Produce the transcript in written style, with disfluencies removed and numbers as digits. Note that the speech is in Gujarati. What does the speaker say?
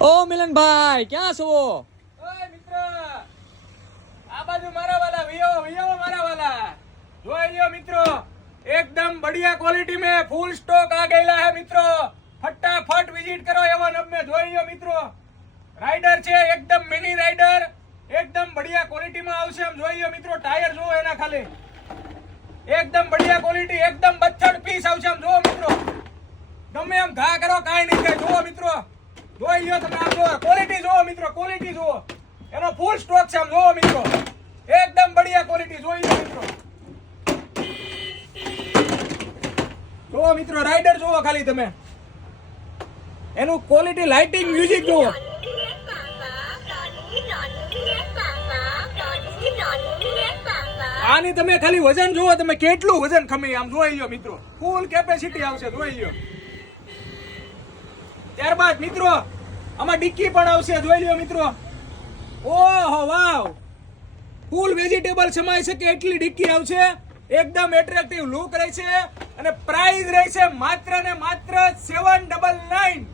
ઓ મિલનભાઈ ક્યાં છો? ઓય મિત્ર, આ બાજુ મારા વાલા વિયો મારા વાલા જોઈ લ્યો મિત્રો, एकदम बढ़िया क्वालिटी में फुल स्टॉक आ गया है मित्रों। फटाफट विजिट करो एवन अब में જોઈ લ્યો મિત્રો, રાઈડર છે એકદમ મિની રાઈડર, એકદમ बढ़िया क्वालिटी में આવશે આમ જોઈ લ્યો મિત્રો। ટાયર જો એના ખાલી એકદમ बढ़िया क्वालिटी, एकदम બચ્ચડ પીસ આવશે આમ જો મિત્રો, ગમે એમ ઘા કરો કાઈ નહીં થાય જો મિત્રો। જોઈ લ્યો તમે આમ જો ક્વોલિટી જો મિત્રો, ક્વોલિટી જો એનો ફૂલ સ્ટોક છે આમ જો મિત્રો, એકદમ बढ़िया क्वालिटी જોઈ લ્યો મિત્રો। જો મિત્રો રાઈડર જોવો ખાલી તમે, એનું ક્વોલિટી લાઇટિંગ મ્યુઝિક જોવો। આની તમે ખાલી વજન જોવો તમે, કેટલું વજન ખમે આમ જોઈ લ્યો મિત્રો, ફૂલ કેપેસિટી આવશે જોઈ લ્યો। ત્યારબાદ મિત્રો આમાં ડિક્કી પણ આવશે જોઈ લ્યો મિત્રો। ઓહો વાવ, ફૂલ વેજીટેબલ સમાઈ શકે એટલી ડિક્કી આવશે, એકદમ એટ્રેક્ટિવ લુક રહેશે અને પ્રાઇસ રહેશે માત્ર ને માત્ર 799।